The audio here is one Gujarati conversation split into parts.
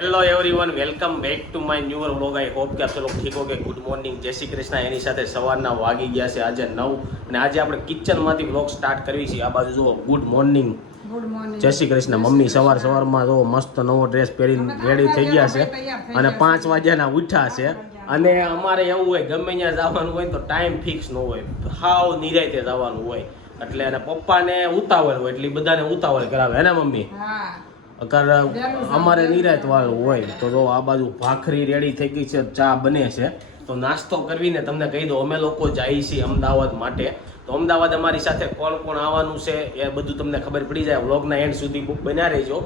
Hello everyone welcome back to my newer vlog. I hope કે આપ લોકો ઠીક હો કે ગુડ મોર્નિંગ, જય શ્રી કૃષ્ણ। એની સાથે સવારના વાગી ગયા છે આજે 9 અને આજે આપણે કિચનમાંથી વ્લોગ સ્ટાર્ટ કરવી છે। આ બાજુ જો ગુડ મોર્નિંગ, જય શ્રી કૃષ્ણ। મમ્મી સવારમાં જો મસ્ત નવો ડ્રેસ પહેરીને રેડી થઈ ગયા છે અને 5 વાગ્યાના ઉઠ્યા છે। અને અમારે એવું હોય ગમે ત્યાં જવાનું હોય તો ટાઈમ ફિક્સ ન હોય, હાવ નિરાયતે જવાનું હોય એટલે અને પપ્પાને ઉતાવળ હોય એટલે બધાને ઉતાવળ કરાવે હે ને મમ્મી? અગર અમારે નિરાત વાળું હોય તો જો આ બાજુ ભાખરી રેડી થઈ ગઈ છે, ચા બને છે તો નાસ્તો કરવીને તમને કહી દો અમે લોકો જઈએ છીએ અમદાવાદ માટે। તો અમદાવાદ અમારી સાથે કોણ કોણ આવવાનું છે એ બધું તમને ખબર પડી જાય, વ્લોગના એન્ડ સુધી બન્યા રહેજો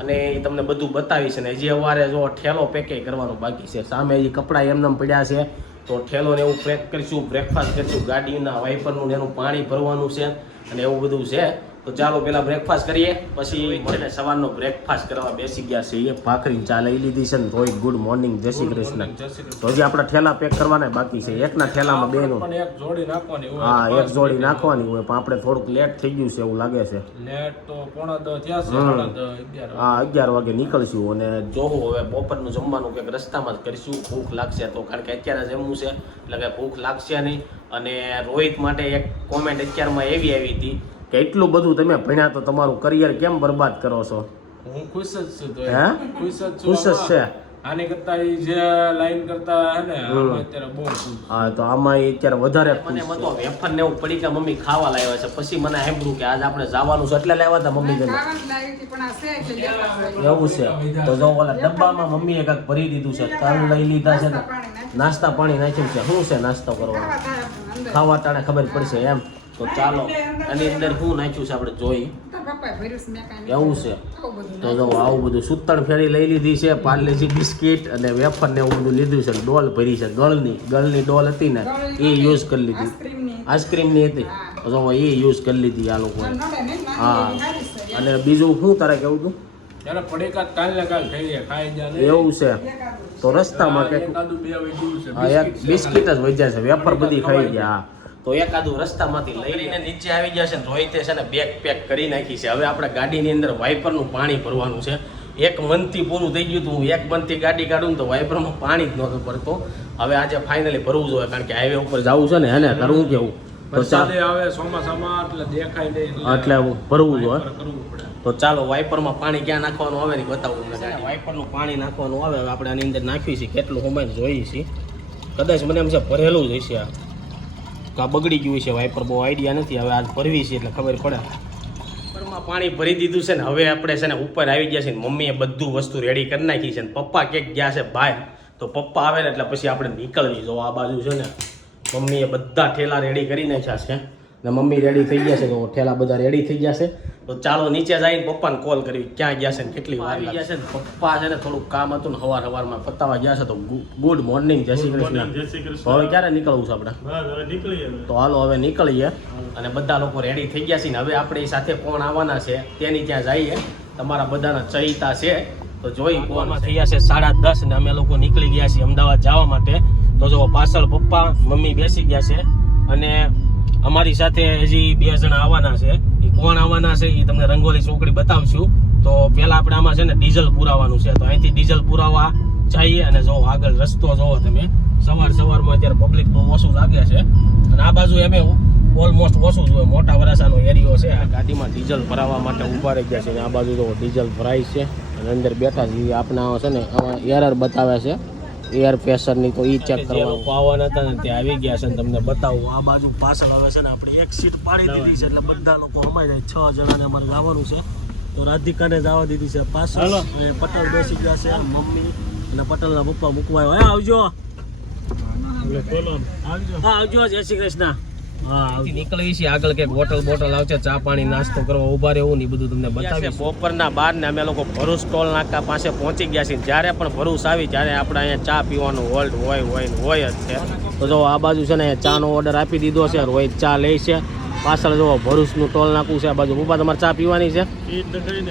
અને એ તમને બધું બતાવીશ। અને હજી અમારે જો ઠેલો પેકે કરવાનો બાકી છે, સામે હજી કપડાં એમને પડ્યા છે તો ઠેલોને એવું પેક કરીશું, બ્રેકફાસ્ટ કરીશું, ગાડીના વાઇપરનું એનું પાણી ભરવાનું છે અને એવું બધું છે। તો ચાલો પેલા બ્રેકફાસ્ટ કરીએ, પછી મને સવારનો બ્રેકફાસ્ટ કરવા બેસી ગયા છે। એ ભાખરી ચા લઈ લીધી છે ને રોહિત ગુડ મોર્નિંગ, જય શ્રી કૃષ્ણ। તો હજી આપણા ઠેલા પેક કરવાના બાકી છે, એકના ઠેલામાં બેનું એક જોડી નાખવાની હોય, હા એક જોડી નાખવાની હોય પણ આપણે થોડુંક લેટ થઈ ગયું છે એવું લાગે છે। લેટ તો 9:30 હા 11 વાગે નીકળશું અને જોવું હવે બપોરનું જમવાનું કંઈક રસ્તામાં જ કરીશું। ભૂખ લાગશે તો, કારણ કે અત્યારે જમવું છે એટલે કે ભૂખ લાગશે નહીં। અને રોહિત માટે એક કોમેન્ટ અત્યારમાં એવી આવી હતી કે એટલું બધું તમે ભણ્યા તો તમારું કરિયર કેમ બરબાદ કરો છો? હું ખુશ જ છું તો હે ખુશ જ છે આની કરતા જે લાઈન કરતા હે ને અત્યારે બહુ ખુશ। હા તો આમાં અત્યારે વધારે મને મતો વેફર ને એવું પડી કે મમ્મી ખાવા લાવ્યા છે, પછી મને સાંભળ્યું કે આજે આપણે જવાનું છે એટલે લાવ્યા હતા મમ્મી જને એવું છે। તો જો ઓલા ડબ્બામાં મમ્મીએ કાંઈક ભરી દીધું છે, તલ લઈ લીધા છે, નાસ્તા પાણી નાખ્યું છે। શું છે નાસ્તો કરવાનો? ખાવા ટાણે ખબર પડશે એમ। તો ચાલો આની અંદર શું નાખ્યું છે આપણે જોઈ, એવું છે। તો જો આવું બધું સૂતણ ફેરી લઈ લીધી છે, પાર્લેજી બિસ્કિટ અને વેફર ને એવું બધું લીધું છે। ડોલ ભરી છે, ગળની ડોલ હતી ને એ યુઝ કરી લીધી, આઈસ્ક્રીમની હતી તો એ યુઝ કરી લીધી આ લોકોએ। હા અને બીજું શું તારે કેવું હતું? એવું છે તો રસ્તામાં એક બિસ્કિટ જ વધ્યા છે, વેફર બધી ખાઈ ગયા તો એકાદું રસ્તામાંથી લઈને નીચે આવી ગયા છે ને રોહિતે છે ને બેગ પેક કરી નાખી છે। હવે આપણે ગાડીની અંદર વાઇપરનું પાણી ભરવાનું છે। એક મનથી પૂરું થઈ ગયું હતું, એક મનથી ગાડી કાઢું ને તો વાઇપરમાં પાણી જ નહોતું પડતો। હવે આજે ફાઇનલી ભરવું જોઈએ, કારણ કે હાઈવે ઉપર જવું છે ને એને કરવું કેવું તો આવે ચોમાસામાં એટલે દેખાય નહીં એટલે ભરવું જોઈએ। તો ચાલો વાઇપરમાં પાણી ક્યાં નાખવાનું આવે ને બતાવું તમને। વાઇપરનું પાણી નાખવાનું આવે, હવે આપણે આની અંદર નાખવી છીએ કેટલું સમય જોઈએ છીએ, કદાચ મને એમ છે ભરેલું જ હશે, આ બગડી ગયું છે વાઇપર, બહુ આઈડિયા નથી। હવે આજ ભરવી છે એટલે ખબર પડે। વાઇપરમાં પાણી ભરી દીધું છે ને હવે આપણે છે ને ઉપર આવી ગયા છે ને મમ્મીએ બધું વસ્તુ રેડી કરી નાખી છે ને પપ્પા ક્યાંક ગયા છે બહાર, તો પપ્પા આવે ને એટલે પછી આપણે નીકળવી। જો આ બાજુ છે ને મમ્મીએ બધા ઠેલા રેડી કરી નાખ્યા છે ને મમ્મી રેડી થઈ ગયા છે, તો ઠેલા બધા રેડી થઈ ગયા છે। તો ચાલો નીચે જઈને પપ્પાને કોલ કરી ક્યાં ગયા છે ને કેટલી વાર ગયા છે ને। પપ્પા છે ને થોડુંક કામ હતું ને સવારમાં પતાવા ગયા છે, તો ગુડ મોર્નિંગ, જય શ્રી કૃષ્ણ। હવે ક્યારે નીકળવું છે આપણે? તો હાલો હવે નીકળીએ અને બધા લોકો રેડી થઈ ગયા છે ને હવે આપણે સાથે કોણ આવવાના છે તેની ત્યાં જઈએ। તમારા બધાના ચહિતા છે તો જોઈ કોણમાં થઈ ગયા છે 10:30 ને અમે લોકો નીકળી ગયા છીએ અમદાવાદ જવા માટે। તો જો પાછળ પપ્પા મમ્મી બેસી ગયા છે અને અમારી સાથે હજી 2 જણા આવવાના છે। એ કોણ આવવાના છે એ તમને રંગોલી ચોકડી બતાવશું। તો પહેલા આપણે આમાં છે ને ડીઝલ પુરાવાનું છે, તો અહીંથી ડીઝલ પુરાવા જઈએ અને જો આગળ રસ્તો જોવો તમે, સવારમાં અત્યારે પબ્લિક બહુ ઓછું લાગે છે અને આ બાજુ એમ ઓલમોસ્ટ ઓછું જ હોય, મોટા વરાસાનો એરિયો છે। આ ગાડીમાં ડીઝલ ભરાવા માટે ઊભા રહી ગયા છે અને આ બાજુ જો ડીઝલ ભરાય છે અને અંદર બેઠા છે। આપણા છે ને એરર બતાવે છે એર પ્રેશરની, તો એ ચેક કરવા લોકો આવવાના હતા ને ત્યાં આવી ગયા છે ને તમને બતાવું। આ બાજુ પાછળ હવે છે ને આપણે એક સીટ પાડી દીધી છે એટલે બધા લોકો અમારી જાય, 6 જણાને અમારે જવાનું છે। તો રાધિકાને જવા દીધી છે પાછળ, અને પટેલ બેસી ગયા છે, મમ્મી અને પટેલના પપ્પા મૂકવા આવ્યો। આવજો આવજો, જય શ્રી કૃષ્ણ। હા નીકળવી છે આગળ કે બોટલ આવશે, ચા પાણી નાસ્તો કરવા ઉભા રહેવું ને બધું તમને બતાવીએ। બપોરના 12 ને અમે લોકો ભરૂચ ટોલ નાકા પાસે પહોંચી ગયા છીએ। જ્યારે પણ ભરૂચ આવી ત્યારે આપણે અહીંયા ચા પીવાનું હોલ્ડ હોય જ છે। તો જો આ બાજુ છે ને ચાનો ઓર્ડર આપી દીધો છે, રોહિત ચા લે છે। પાછળ જો ભરૂચનું ટોલ નાકું છે, આ બાજુ પપ્પા તમારે ચા પીવાની છે?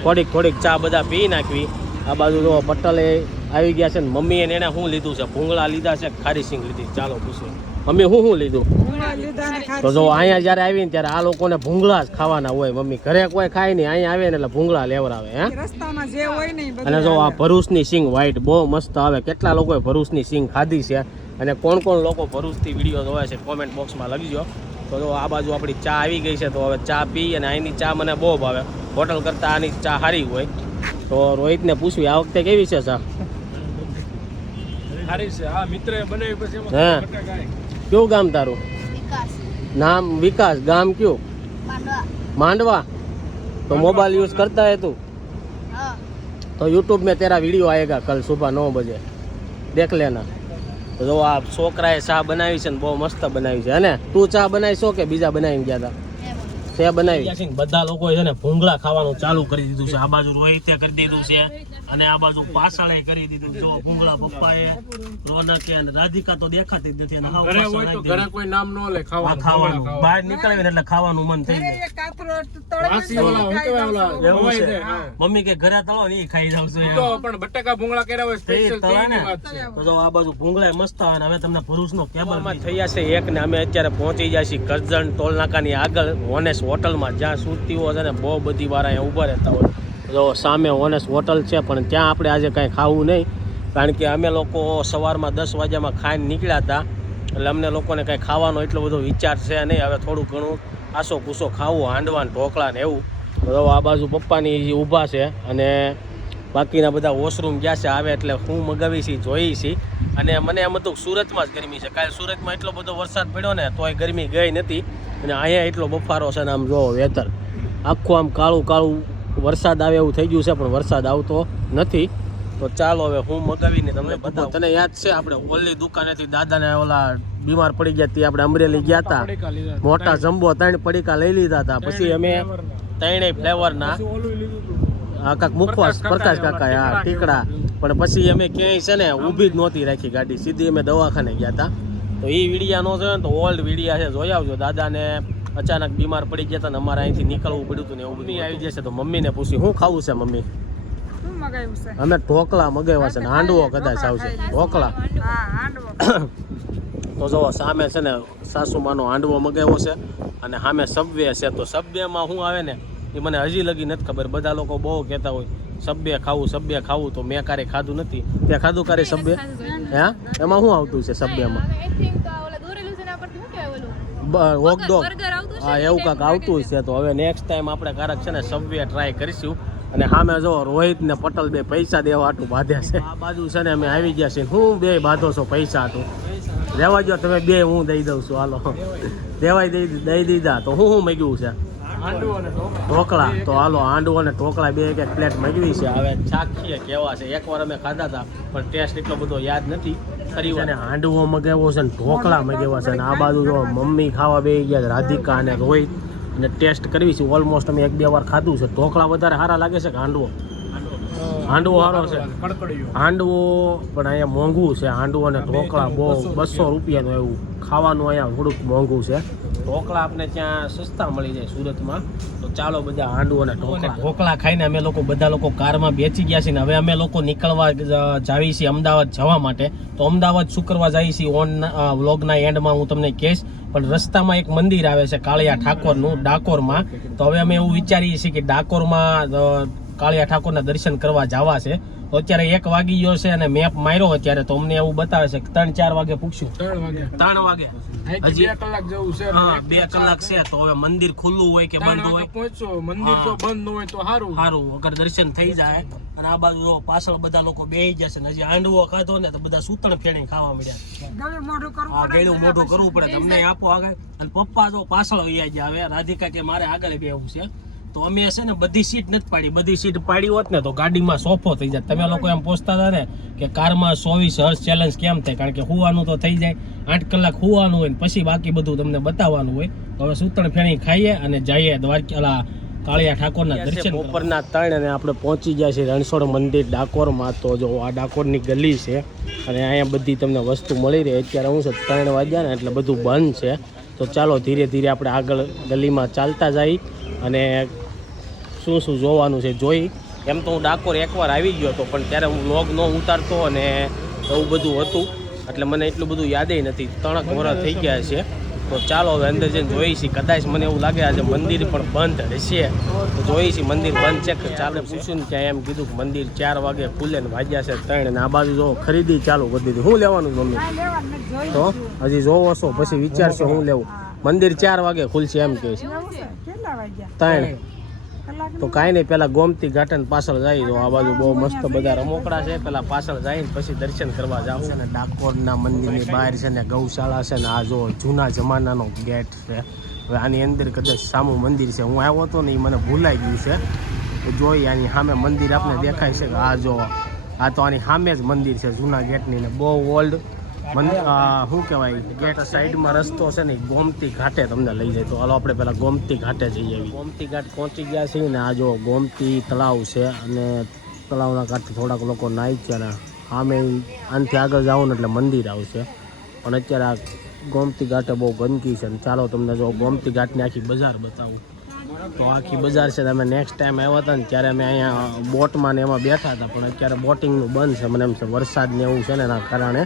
થોડીક ચા બધા પી નાખવી। આ બાજુ જો પટેલે આવી ગયા છે ને મમ્મીએ એને શું લીધું છે, ભૂંગળા લીધા છે, ખારી સિંગ લીધી, ચાલો પૂછો। મમ્મી શું લીધું? ભૂંગળા લીધા ને તો જો અહીંયા જ્યારે આવીને ત્યારે આ લોકોને ભૂંગળા જ ખાવાના હોય મમ્મી. ઘરે કોઈ ખાય નહીં, અહીંયા આવે ને એટલે ભૂંગળા લેવડાવે. હે રસ્તામાં જે હોય ને ઈ બધું અને જો આ ભરૂચની સિંગ વ્હાઈટ બહુ મસ્ત આવે. કેટલા લોકોએ ભરૂચની સિંગ ખાધી છે અને કોણ કોણ લોકો ભરૂચથી વિડીયો જોવે છે કોમેન્ટ બોક્સમાં લખજો. તો જો આ બાજુ આપણી ચા આવી ગઈ છે, તો હવે ચા પી. અને અહીંની ચા મને બહુ ભાવે, હોટલ કરતાં આની ચા સારી હોય. તો રોહિતને પૂછવી આ વખતે કેવી છે ચા? સારી છે. હા મિત્રએ બનાવી પછી એમાં હે બટાકા આય. કયું ગામ તારું? નામ વિકાસ, ગામ કયું? માંडवा। तो मोबाइल यूज करता है तू? तो यूट्यूब में तेरा वीडियो आएगा कल सुबह 9 बजे, देख लेना। तो जो आप छोकराए चા બનાવી છે ને બહુ મસ્ત બનાવી છે, અને તું ચા બનાવીશો કે બીજા બનાવીને ગયા હતા? તે બનાવી. બધા લોકો છે ને ભૂંગળા ખાવાનું ચાલુ કરી દીધું છે. આ બાજુ રોહિતે કરી દીધું છે અને આ બાજુ પાછળે કરી દીધું. જો ભૂંગળા પપ્પાએ, રોનકે અને રાધિકા તો દેખાતી જ નથી. અને હાવ ઘરે હોય તો ઘરે કોઈ નામ ન લે, ખાવાનું બહાર નીકળે ને એટલે ખાવાનું મન થઈ જાય. એક કાતરો તળે વાસી ઓલા હું કહેવાય ઓલા એવું હવાઈ છે. જાય. હા. મમ્મી કે ઘરે તળો ને એ ખાઈ જાવ છો તો પણ બટાકા ભૂંગળા કર્યા હોય સ્પેશિયલ તેની વાત છે. તો જો આ બાજુ ભૂંગળા મસ્ત આવે. અને હવે તમને ભરૂચનો કેબલમાં થયા છે એક ને અમે અત્યારે પહોંચી ગયા છીએ કરજણ ટોલ નાકાની આગળ ઓનેસ હોટલમાં, જ્યાં સુરતીઓ છે ને બહુ બધી વાર અહીંયા ઊભા રહેતા હોય. જો સામે ઓનેસ હોટલ છે, પણ ત્યાં આપણે આજે કાંઈ ખાવું નહીં, કારણ કે અમે લોકો સવારમાં 10 વાગ્યામાં ખાઈને નીકળ્યા હતા. એટલે અમને લોકોને કાંઈ ખાવાનો એટલો બધો વિચાર છે નહીં. હવે થોડું ઘણું આસો કૂસો ખાવું, હાંડવા ને ઢોકળા ને એવું. તો આ બાજુ પપ્પાની ઊભા છે અને બાકીના બધા વોશરૂમ ગયા છે. આવે એટલે હું મગાવી છીએ, જોઈ છીએ. અને મને એમ હતું સુરતમાં જ ગરમી છે. કાલે સુરતમાં એટલો બધો વરસાદ પડ્યો ને તોય ગરમી ગઈ નથી. અને અહીંયા એટલો બફારો છે ને આમ જો વેધર આખું આમ કાળું કાળું વરસાદ આવે એવું થઈ ગયું છે, પણ વરસાદ આવતો નથી. તો ચાલો હવે હું મગાવીને તમને બતાવું. તને યાદ છે આપણે ઓલી દુકાનેથી દાદાને ઓલા બીમાર પડી ગયા હતી, આપણે અમરેલી ગયા હતા, મોટા જમ્બો 3 પડીકા લઈ લીધા હતા. પછી અમે 3 ફ્લેવરના કાંક મુખવાસ પ્રકાશ કાકા આ ટીકડા, પણ પછી અમે ક્યાંય છે ને ઊભી જ નહોતી રાખી ગાડી, સીધી અમે દવાખાને ગયા હતા. તો એ વિડીયા નો જોયો ને તો ઓલ્ડ વિડીયા છે, જોઈ આવજો. દાદાને અચાનક બીમાર પડી ગયા હતા ને અમારે અહીંથી નીકળવું પડ્યું હતું ને એવું બધું આવી જશે. તો મમ્મીને પૂછી શું ખાવું છે મમ્મી? શું મગાવ્યું છે? અમે ઢોકળા મગાવ્યા છે ને હાંડવો કદાચ આવશે. ઢોકળા હા, હાંડવો. તો જો સામે છે ને સાસુમાનો હાંડવો મગાવ્યો છે અને સામે સબવે છે. તો સબવેમાં શું આવે ને એ મને હજી લગી નથી ખબર. બધા લોકો બહુ કહેતા હોય સબવે ખાવું, તો મેં ક્યારે ખાધું નથી. ત્યાં ખાધું ક્યારે સબવે? હે એમાં શું આવતું છે સબવેમાં? વોકડોગ, હા એવું કાંક આવતું છે. તો હવે નેક્સ્ટ ટાઈમ આપણે કારક છે ને સબવે ટ્રાય કરીશું. અને સામે જો રોહિત ને પટેલ બે પૈસા દેવા આટું બાંધ્યા છે. આ બાજુ છે ને અમે આવી ગયા છીએ. હું બે બાંધો છો પૈસા આટું? રહેવા જો તમે બે, હું દઈ દઉં છું. હાલો દેવાય દઈ દીધા. તો હું મગ્યું છે ઢોકળા. તો હાલો હાંડવો અને ઢોકળા બે એક પ્લેટ મગવી છે. હવે ચાખીએ કેવા છે. એકવાર અમે ખાધા હતા પણ ટેસ્ટ એટલો બધો યાદ નથી. ફરી વાર હાંડવો મગાવ્યો છે ને ઢોકળા મગાવ્યા છે. અને આ બાજુ જો મમ્મી ખાવા બેસી ગયા, રાધિકા અને રોહિત, અને ટેસ્ટ કરવી છે. ઓલમોસ્ટ અમે 1-2 વાર ખાધું છે. ઢોકળા વધારે સારા લાગે છે કે હાંડવો? હાંડવો સારો છે. હાંડવો પણ અહીંયા મોંઘું છે. હાંડવો અને ઢોકળા બહુ 200 રૂપિયાનું એવું ખાવાનું અહીંયા થોડુંક મોંઘું છે. ઢોકળા આપણે ત્યાં સસ્તા મળી જાય સુરતમાં. તો ચાલો બધા હાંડવો અને ઢોકળા ખાઈને અમે લોકો બધા લોકો કારમાં બેસી ગયા છીએ. હવે અમે લોકો નીકળવા જાવી છીએ અમદાવાદ જવા માટે. તો અમદાવાદ શું કરવા જઈએ છીએ વ્લોગના એન્ડમાં હું તમને કહીશ. પણ રસ્તામાં એક મંદિર આવે છે કાળિયા ઠાકોરનું, ડાકોરમાં. તો હવે અમે એવું વિચારીએ છીએ કે ડાકોરમાં કાળિયા ઠાકોરના દર્શન કરવા જવા છે. તો અત્યારે 1 વાગી ગયો છે અને મેપ માર્યો અત્યારે તો અમને એવું બતાવે છે કે 3-4 વાગે પૂછ્યું. 3 વાગે હજી 2 કલાક જવું છે. હા 2 કલાક છે. તો હવે મંદિર ખુલ્લું હોય કે બંધ હોય? પહોંચો મંદિર જો બંધ હોય તો સારું અગર દર્શન થઈ જાય. અને આ બાજુ પાછળ બધા લોકો બેસી જશે ને હજી હાંડવો ખાધો ને તો બધા સૂતણ ફેણી ખાવા મળ્યા. ગળું મોઢું કરવું પડે. ગળું મોઢું કરવું પડે. તમને આપો આગળ. અને પપ્પા જો પાછળ વયા આવે. રાધિકા કે મારે આગળ બેહવું છે. તો અમે છે ને બધી સીટ નથી પાડી. બધી સીટ પાડી હોત ને તો ગાડીમાં સોફો થઈ જાય. તમે લોકો એમ પૂછતા હતા ને કે કારમાં 24 હર્ષ ચેલેન્જ કેમ થાય? કારણ કે હુવાનું તો થઈ જાય, 8 કલાક હુવાનું હોય ને પછી બાકી બધું તમને બતાવવાનું હોય. તો હવે સૂતણ ફેણી ખાઈએ અને જઈએ દ્વારકા કાળિયા ઠાકોરના દર્શન. બપોરના 3 અને આપણે પહોંચી ગયા છીએ રણછોડ મંદિર ડાકોરમાં. તો જો આ ડાકોરની ગલી છે અને અહીંયા બધી તમને વસ્તુ મળી રહે. અત્યારે હું છે 3 વાગ્યા ને એટલે બધું બંધ છે. તો ચાલો ધીરે ધીરે આપણે આગળ ગલીમાં ચાલતા જઈએ અને શું જોવાનું છે જોઈ. એમ તો હું ડાકોર એકવાર આવી ગયો હતો પણ ત્યારે હું વ્લોગ ન ઉતારતો અને એવું બધું હતું. એટલે મને એટલું બધું યાદેય નથી. 3 વર્ષ થઈ ગયા છે. તો ચાલો હવે અંદર જઈને જોઈ છીએ. કદાચ મને એવું લાગે આજે મંદિર પણ બંધ હશે, તો જોઈ છીએ મંદિર બંધ છે કે ચાલુ. પૂછ્યું ત્યાં એમ કીધું કે મંદિર 4 વાગે ખુલે ને વાગ્યા છે 3 અને આ બાજુ જો ખરીદી ચાલુ કરી દીધી. શું લેવાનું મમ્મી? કાંઈ લેવાનું નથી, જોઈ તો લીધું. હજી જોવો છો પછી વિચારશો હું લેવું. મંદિર 4 વાગે ખુલશે એમ કહે છે. એવું છે? કેટલા વાગ્યા? 3 કલાક તો કાંઈ નહીં, પેલા ગોમતી ઘાટન પાછળ જાય તો આ બાજુ બહુ મસ્ત બધા રમોકડા છે. પેલા પાછળ જાય ને પછી દર્શન કરવા જાવ છે ને. ડાકોરના મંદિરની બહાર છે ને ગૌશાળા છે ને. આ જો જૂના જમાનાનો ગેટ છે. હવે આની અંદર કદાચ સામું મંદિર છે. હું આવ્યો હતો ને એ મને ભૂલાઈ ગયું છે. તો જોઈ આની સામે મંદિર આપણે દેખાય છે કે આ જો આ તો આની સામે જ મંદિર છે જૂના ગેટની ને બહુ ઓલ્ડ મંદિર. શું કહેવાય, ગેટ સાઈડમાં રસ્તો છે ને ગોમતી ઘાટે તમને લઈ જાય. તો હાલો આપણે પેલા ગોમતી ઘાટે જઈએ. ગોમતી ઘાટ પહોંચી ગયા છીએ ને. આ જો ગોમતી તળાવ છે અને તળાવના કાંઠે થોડાક લોકો નાહી છે ને આમે આનાથી આગળ જાઓ ને એટલે મંદિર આવશે. પણ અત્યારે આ ગોમતી ઘાટે બહુ ગંદકી છે ને. ચાલો તમને જો ગોમતી ઘાટની આખી બજાર બતાવું. તો આખી બજાર છે. અમે નેક્સ્ટ ટાઈમ આવ્યા હતા ને ત્યારે અમે અહીંયા બોટમાં ને એમાં બેઠા હતા, પણ અત્યારે બોટિંગનું બંધ છે. મને એમ છે વરસાદ ને એવું છે ને એના કારણે.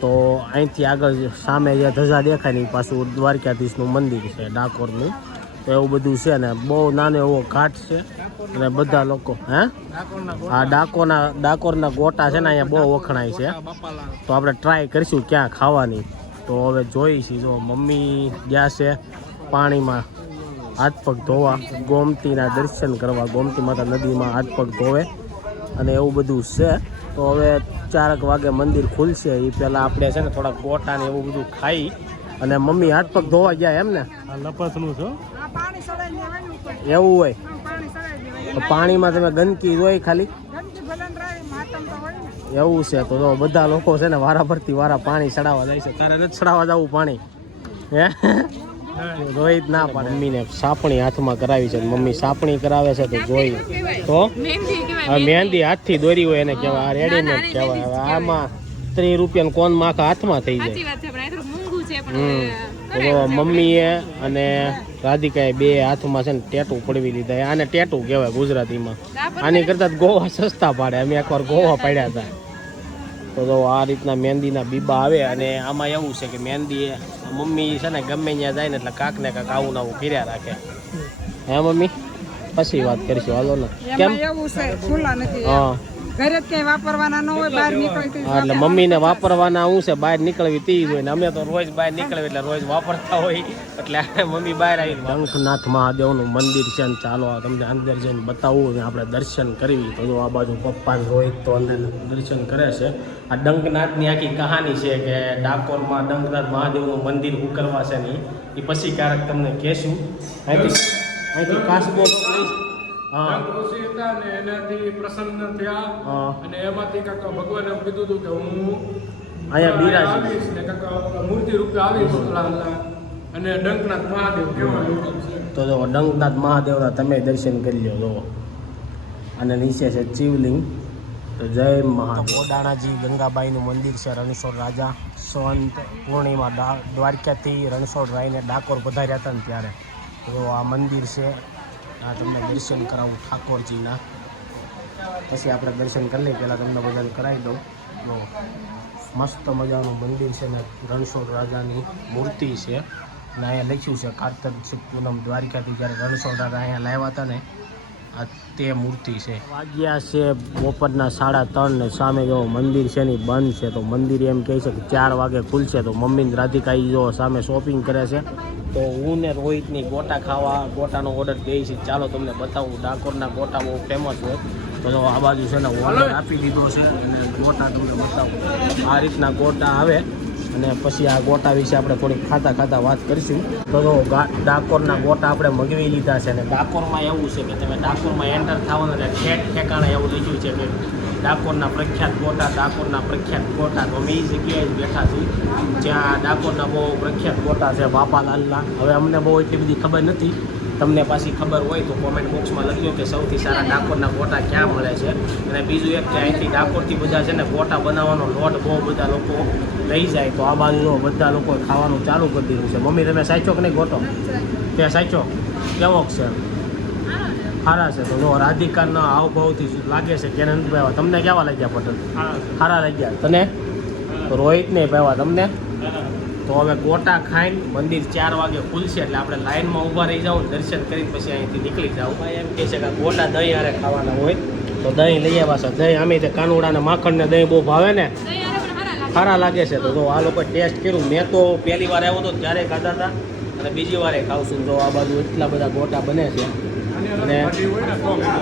તો અહીંથી આગળ સામે જે ધજા દેખાય ને એ પાછું દ્વારકાધીશનું મંદિર છે ડાકોરનું. તો એવું બધું છે ને. બહુ નાનો એવો ઘાટ છે અને બધા લોકો આ ડાકોરના ગોટા છે ને અહીંયા બહુ વખણાય છે. તો આપણે ટ્રાય કરીશું ક્યાં ખાવાની. તો હવે જોઈશું. જો મમ્મી ગયા છે પાણીમાં હાથ પગ ધોવા, ગોમતીના દર્શન કરવા. ગોમતી માતા નદીમાં હાથ પગ ધોવે અને એવું બધું છે. તો હવે 4 વાગે મંદિર ખુલશે. એ પહેલાં આપણે છે ને થોડાક ગોટા ને એવું બધું ખાઈ અને મમ્મી હાથ પગ ધોવા ગયા એમ ને. લપસનું છો આ પાણી સડાઈ લેવાનું ઉપર. એવું હોય હા, પાણી સડાઈ દેવાય. તો પાણીમાં તમે ગંદકી જોઈ ખાલી ગંદકી ભલે ને રહે, માતમ તો હોય ને. એવું છે. તો જો બધા લોકો છે ને વારા ફરતી વારા પાણી ચડાવવા જાય છે. તારે નથી ચડાવવા જવું પાણી? હે રોહિત ના પાડે. મમ્મીને સાપણી હાથમાં કરાવી છે. મમ્મી સાપણી કરાવે છે તો જોઈ. તો હવે મહેંદી હાથથી દોરી હોય એને કહેવાય. આ રેડીમેડ કહેવાય. હવે આમાં 30 રૂપિયાનો કોનમાં આખા હાથમાં થઈ જાય. તો મમ્મીએ અને રાધિકાએ બે હાથમાં છે ને ટેટુ પડવી લીધા. આને ટેટુ કહેવાય ગુજરાતીમાં. આની કરતાં ગોવા સસ્તા પાડે. અમે એકવાર ગોવા પાડ્યા હતા. તો આ રીતના મહેંદીના બીબા આવે અને આમાં એવું છે કે મહેંદી મમ્મી છે ને ગમે ત્યાં જાય ને એટલે કાંક ને કાંક આવું નવું કર્યા રાખે. હે મમ્મી? પછી વાત કરીશું. હાલો ને. કેમ? એમાં એવું છે, ખુલ્લા નથી. હા, ઘરે જ ક્યાંય વાપરવાના ન હોય, બહાર નીકળતી એટલે મમ્મીને વાપરવાના શું છે, બહાર નીકળવી તે જ હોય ને. અમે તો રોજ બહાર નીકળવી એટલે રોજ વાપરતા હોય એટલે મમ્મી બહાર આવી. ડંખનાથ મહાદેવનું મંદિર છે ને. ચાલો તમને અંદર જઈને બતાવવું ને આપણે દર્શન કરવી. તો જો આ બાજુ પપ્પા રોહિત તો અંદર દર્શન કરે છે. આ ડંખનાથની આખી કહાની છે કે ડાકોરમાં ડંખનાથ મહાદેવનું મંદિર શું કરવા છે ને એ પછી ક્યારેક તમને કહેશું. અહીંથી કાસબો હા ઋષિ હતા ને એનાથી પ્રસન્ન થયા અને એમાંથી કાકા ભગવાને એમ કીધું હતું કે હું અહીંયા બિરાજીશ આવીશ ને કાકા મૂર્તિ રૂપે આવીશ અને ડંકનાથ મહાદેવ કેવા લોકો છે. તો જો ડંકનાથ મહાદેવના તમે દર્શન કરી લો. જો અને નીચે છે શિવલિંગ. તો જય મહાદેવ. કોડાણાજી ગંગાબાઈનું મંદિર છે. રણછોડ રાજા સંત પૂર્ણિમા દ્વારકાથી રણછોડ રાયને ડાકોર પધાર્યા હતા ને ત્યારે. તો આ મંદિર છે. આ તમને દર્શન કરાવું ઠાકોરજીના. પછી આપણે દર્શન કરી લઈએ. પહેલાં તમને બધાને કરાવી દઉં. તો મસ્ત મજાનું મંદિર છે ને. રણછોડ રાજાની મૂર્તિ છે અને અહીંયા લખ્યું છે કાર્તક પૂનમ દ્વારકાથી જ્યારે રણછોડ રાજા અહીંયા લાવ્યા હતા ને આ તે મૂર્તિ છે. વાગ્યા છે બપોરના 3:30 ને સામે જો મંદિર છે ને બંધ છે. તો મંદિર એમ કહે છે કે 4 વાગે ખુલશે. તો મમ્મી રાધિકા જો સામે શોપિંગ કરે છે. તો હું ને રોહિતની ગોટા ખાવા ગોટાનો ઓર્ડર દઈ છે. ચાલો તમને બતાવું. ડાકોરના ગોટા બહુ ફેમસ હોય. તો જો આ બાજુ છે ને ઓર્ડર આપી દીધો છે અને ગોટા તમને બતાવું. આ રીતના ગોટા આવે અને પછી આ ગોટા વિશે આપણે થોડીક ખાતા વાત કરીશું. તો ડાકોરના ગોટા આપણે મગવી લીધા છે. અને ડાકોરમાં એવું છે કે તમે ડાકોરમાં એન્ટર થવાનું એટલે ઠેકાણે એવું લખ્યું છે કે ડાકોરના પ્રખ્યાત ગોટા. તો અમે એ જગ્યાએ જ બેઠા છીએ જ્યાં ડાકોરના બહુ પ્રખ્યાત ગોટા છે બાપાલાલના. હવે અમને બહુ એટલી બધી ખબર નથી. તમને પાછી ખબર હોય તો કોમેન્ટ બોક્સમાં લખજો કે સૌથી સારા ડાકોરના ગોટા ક્યાં મળે છે. અને બીજું એક કે અહીંથી ડાકોરથી બધા છે ને ગોટા બનાવવાનો લોટ બહુ બધા લોકો લઈ જાય. તો આ બાજુ બધા લોકો ખાવાનું ચાલુ કરી દીધું છે. મમ્મી તમે સાચો કે નહીં ગોટો? ત્યાં સાચો કેવો છે? સારા છે. તો જો રાધિકાના હાવભાવથી લાગે છે કે તમને કેવા લાગ્યા પટેલ? સારા લાગ્યા. તને? તો રોહિતને ભાવ્યા તમને. તો હવે ગોટા ખાઈને મંદિર 4 વાગે ખુલશે એટલે આપણે લાઈનમાં ઊભા રહી જાવ, દર્શન કરીને પછી અહીંથી નીકળી જાવ. ભાઈ એમ કહે છે કે ગોટા દહીં હારે ખાવાના હોય તો દહીં લઈ આવ્યા છે. દહીં અમે તે કાનુડાને માખણને દહીં બહુ ભાવે ને, સારા લાગે છે. તો જો આ લોકો ટેસ્ટ કર્યું. મેં તો પહેલી વાર આવ્યો હતો ત્યારે ખાધા હતા અને બીજી વારે ખાવશું. જો આ બાજુ એટલા બધા ગોટા બને છે અને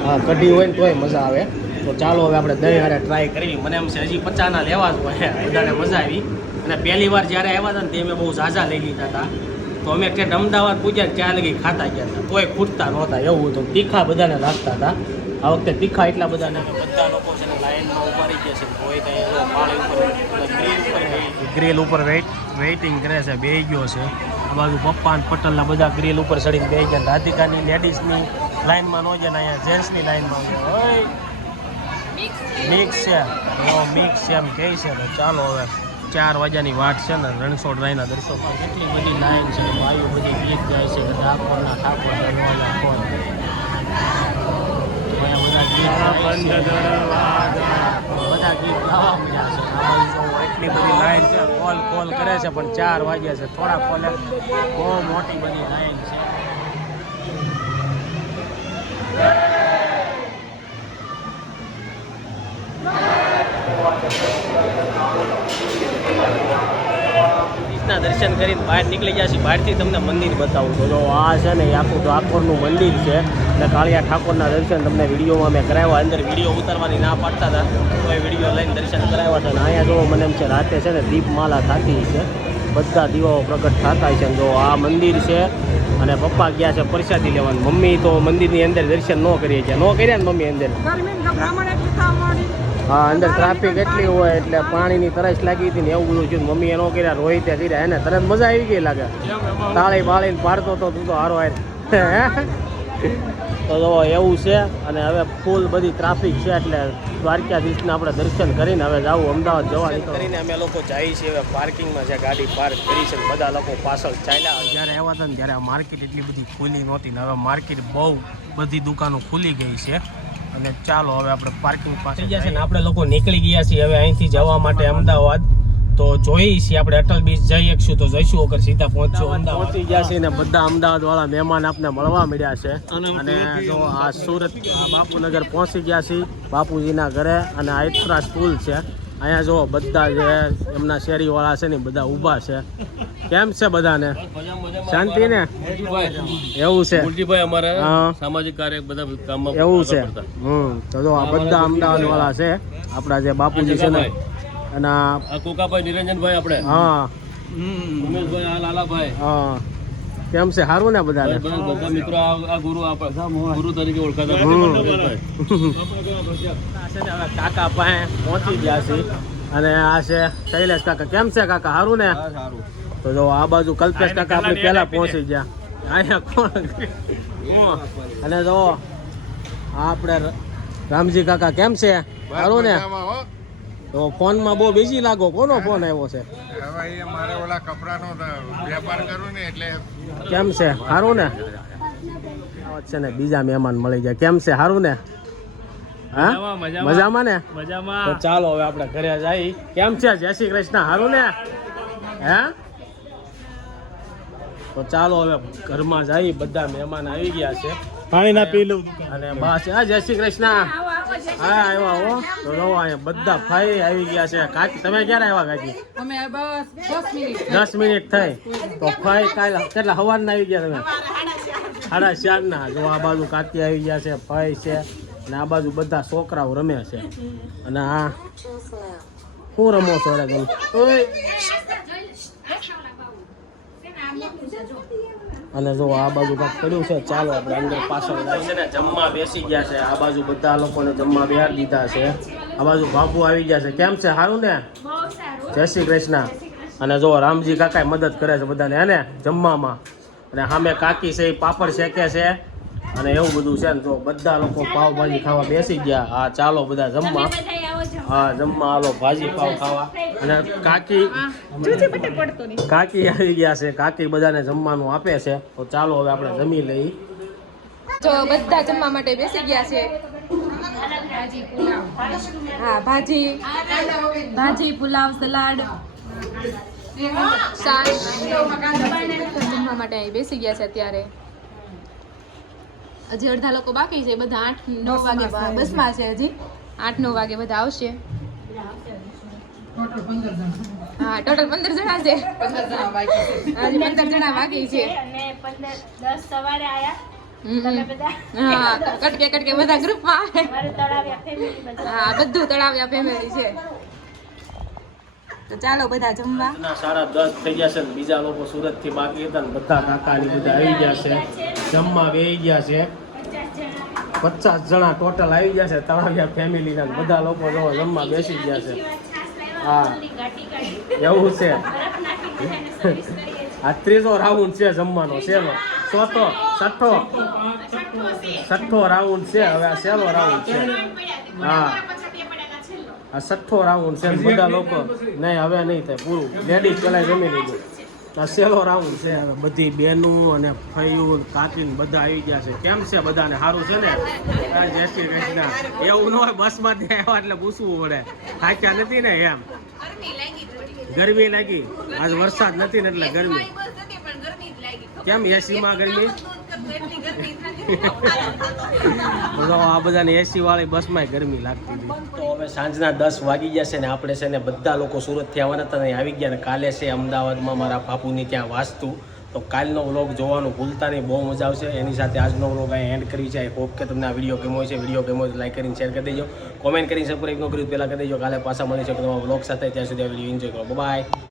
હા કઢી હોય ને તોય મજા આવે. તો ચાલો હવે આપણે દહીં હારે ટ્રાય કરવી. મને એમ છે હજી 50ના લેવા જ હોય, બધાને મજા આવી. અને પહેલી વાર જ્યારે આવ્યા હતા ને તે મેં બહુ ઝાઝા લઈ લીધા હતા. તો અમે ઠેઠ અમદાવાદ પૂજ્યા ત્યાં લગી ખાતા ગયા હતા, તોય ખૂટતા નહોતા. એવું હતું, તીખા બધાને લાગતા હતા. આ વખતે તીખા એટલા બધાને બધા લોકો છે ને લાઈનમાં ઉભા રહી ગયા છે. કોઈ કંઈ પાળી ઉપર ગ્રીલ ઉપર વેઇટિંગ કરે છે, બેસી ગયો છે. આ બાજુ પપ્પા અને પટેલના બધા ગ્રીલ ઉપર ચડીને બેસી ગયા. રાધિકાની લેડીઝની લાઈનમાં ન જાય ને અહીંયા જેન્ટ્સની લાઈનમાં હોય. મિક્સ છે, મિક્સ છે એમ કહે છે. તો ચાલો હવે 4 વાગ્યાની વાટ છે ને રણછોડરાયના દર્શન. કેટલી બધી લાઈન છે, ભાઈઓ બધી ગીત ગાય છે કે ઠાકોરના ઠાકોર ધનવાના કોણ. બધા ગીત ગાવા મળ્યા છે. એટલી બધી લાઈન છે, કોલ કરે છે પણ 4 વાગ્યા છે. થોડા કોલે બહુ મોટી બધી લાઈન છે. દર્શન કરીને બહાર નીકળી ગયા છે. બહારથી તમને મંદિર બતાવું તો જો આ છે ને એ આખું ઠાકોરનું મંદિર છે અને કાળિયા ઠાકોરના દર્શન તમને વિડીયોમાં મેં કરાવ્યા. અંદર વિડીયો ઉતારવાની ના પાડતા હતા તો એ વિડીયો લઈને દર્શન કરાવ્યા હતા. અને અહીંયા જો મને એમ છે રાતે છે ને દીપમાલા થતી છે, બધા દીવાઓ પ્રગટ થતા છે. જો આ મંદિર છે અને પપ્પા ગયા છે પ્રસાદી લેવાનું. મમ્મી તો મંદિરની અંદર દર્શન ન કરીએ છે, ન કર્યા ને મમ્મી અંદર. હા અંદર ટ્રાફિક એટલી હોય એટલે પાણીની તરસ લાગી હતી ને એવું બધું થયું. મમ્મી એનો કર્યા, રોહિતે કર્યા. એને તરત મજા આવી ગઈ લાગે, તાળી બાળીને પાડતો તો તું તો હારો હાર. તો જો એવું છે. અને હવે ફૂલ બધી ટ્રાફિક છે એટલે દ્વારકાધીશને આપણે દર્શન કરીને હવે જાવું અમદાવાદ જવા કરીને અમે લોકો જઈએ છીએ. હવે પાર્કિંગમાં છે, ગાડી પાર્ક કરી છે. બધા લોકો પાછળ ચાલ્યા. જ્યારે આવ્યા હતા ને ત્યારે માર્કેટ એટલી બધી ખુલ્લી નહોતી ને હવે માર્કેટ બહુ બધી દુકાનો ખુલી ગઈ છે. અને ચાલો હવે આપણે પાર્કિંગ પાસે ગયા છે ને આપણે લોકો નીકળી ગયા છીએ હવે અહીંથી જવા માટે અમદાવાદ. તો જોઈએ છીએ આપણે અટલ બીચ જઈ શકશું તો જઈશું, વગર સીધા પહોંચી ગયા છીએ ને બધા અમદાવાદ વાળા મહેમાન આપને મળવા મળ્યા છે. અને જો આ સુરત બાપુનગર પહોંચી ગયા છીએ, બાપુજીના ઘરે. અને આ ઇત્રા સ્કૂલ છે. અહીંયા જો બધા જે એમના શેરીવાળા છે ને બધા ઊભા છે. કેમ છે બધાને? શાંતિ ને? એવું છે સામાજિક કાર્ય બધા કામમાં એવું છે. તો જો આ બધા અમદાવાદ વાળા છે આપણા જે બાપુજી છે ને. અને આ કોકાભાઈ નિરંજનભાઈ આપણે, હા ઉમેશભાઈ, આ લાલાભાઈ. હા કેમ છે? સારું ને બધાને? બધા મિત્રો આ ગુરુ તરીકે ઓળખાતા. કાકા પાસે પહોંચી ગયા છે અને આ છે શૈલેષ કાકા. કેમ છે કાકા? સારું ને? તો જો આ બાજુ કલ્પેશ કાકા આપણે પહેલા પહોંચી ગયા. અહીંયા કોણ? અને જો આપણે રામજી કાકા. કેમ છે? સારું ને? તો ફોનમાં બહુ બીજી લાગો. કોનો ફોન આવ્યો છે? મારે ઓલા કપડાનો વેપાર કરું ને એટલે. કેમ છે? સારું ને? છે ને બીજા મહેમાન મળી ગયા. કેમ છે? સારું ને? હા મજામાં ને? મજામાં. તો ચાલો હવે આપણે ઘરે જઈએ. કેમ છે? જય શ્રી કૃષ્ણ. સારું ને? હે? તો ચાલો હવે ઘરમાં જઈએ. બધા મહેમાન આવી ગયા છે. પાણી ના પી લઉં. અને બસ હા જય શ્રી કૃષ્ણ. હા આવ્યા હો. તો અહીંયા બધા ભાઈ આવી ગયા છે. કાકી તમે ક્યારે આવ્યા કાકી? અમે બસ 10 મિનિટ થઈ. તો ભાઈ કાલે કેટલા સવારના આવી ગયા તમે? 4:30 જો આ બાજુ કાકી આવી ગયા છે, ભાઈ છે અને આ બાજુ બધા છોકરાઓ રમે છે. અને આ શું રમો છો? અને જો આ બાજુ કાંક પડ્યું છે. ચાલો આપણે અંદર પાછળ છે ને જમવા બેસી ગયા છે. આ બાજુ બધા લોકોને જમવા બેહાડી દીધા છે. આ બાજુ બાપુ આવી ગયા છે. કેમ છે? સારું ને? જય શ્રી કૃષ્ણ. અને જો રામજી કાકા મદદ કરે છે બધાને હે ને જમવામાં. અને સામે કાકી છે એ પાપડ શેકે છે અને એવું બધું છે ને. તો બધા લોકો પાવભાજી ખાવા બેસી ગયા. હા ચાલો બધા જમવા. હા જમવા હાલો, ભાજી પાવ ખાવા. અને કાકી આવી ગયા છે. કાકી બધાને જમવાનું આપે છે. તો ચાલો હવે આપણે જમી લઈએ. જો બધા જમવા માટે બેસી ગયા છે ભાજી પુલાવ હા ભાજી પુલાવ સલાડ શાક જમવા માટે અહીં બેસી ગયા છે અત્યારે હજી અડધા લોકો બાકી છે બધા 8-9 વાગે બસમાં છે હજી 8-9 વાગે બધા આવશે હા ટોટલ 15 જણા છે 15 જણા બાકી છે અને 10 સવારે આયા હા કટકે બધા ગ્રુપમાં આવે મારે તળાવ્યા ફેમિલી બધા હા બધું તળાવ્યા ફેમિલી છે તો ચાલો બધા જમવા ના 10:30 થઈ ગયા છે ને બીજા લોકો સુરત થી બાકી હતા ને બધા કાકાની બધા આવી ગયા છે જમવા બેસી ગયા છે 50 જણા ટોટલ આવી ગયા છે તળાવ્યા ફેમિલી ના બધા લોકો જો જમવા બેસી ગયા છે હા એવું છે આ ત્રીજો રાઉન્ડ છે જમવાનો સેલો ચોથો છઠ્ઠો રાઉન્ડ છે હવે આ સેલો રાઉન્ડ છે હા આ છઠ્ઠો રાઉન્ડ છે બધા લોકો નહીં હવે નહીં થાય પૂરું લેડીઝ પેલા જમી લીધું આ સેલો રાઉન્ડ છે હવે બધી બહેનું અને ફઈયું કાકીને બધા આવી ગયા છે કેમ છે બધાને સારું છે ને જય શ્રી કૃષ્ણ એવું ન હોય બસમાંથી આવ્યા એટલે પૂછવું પડે થાક્યા નથી ને એમ ગરમી લાગી આજ વરસાદ નથી ને એટલે ગરમી કેમ એસી માં ગરમી બધો આ બધાને એસી વાળી બસમાં ગરમી લાગતી હતી તો હવે સાંજના 10 વાગી ગયા છે ને આપણે છે ને બધા લોકો સુરતથી આવવાના હતા ને આવી ગયા ને કાલે છે અમદાવાદમાં મારા બાપુની ત્યાં વાસ્તુ તો કાલનો વ્લોગ જોવાનું ભૂલતા નહીં બહુ મજા આવશે એની સાથે આજનો વ્લોગ અહીં એન્ડ કરી છે આઈ હોપ કે તમને આ વિડીયો ગમ્યો છે વિડીયો ગમ્યો તો લાઈક કરીને શેર કરી દેજો કોમેન્ટ કરીને સબસ્ક્રાઈબ ન કર્યું પહેલાં કરી દેજો કાલે પાછા મળી છે તમારા વ્લોગ સાથે ત્યાં સુધી આ વિડીયો એન્જોય કરો બાય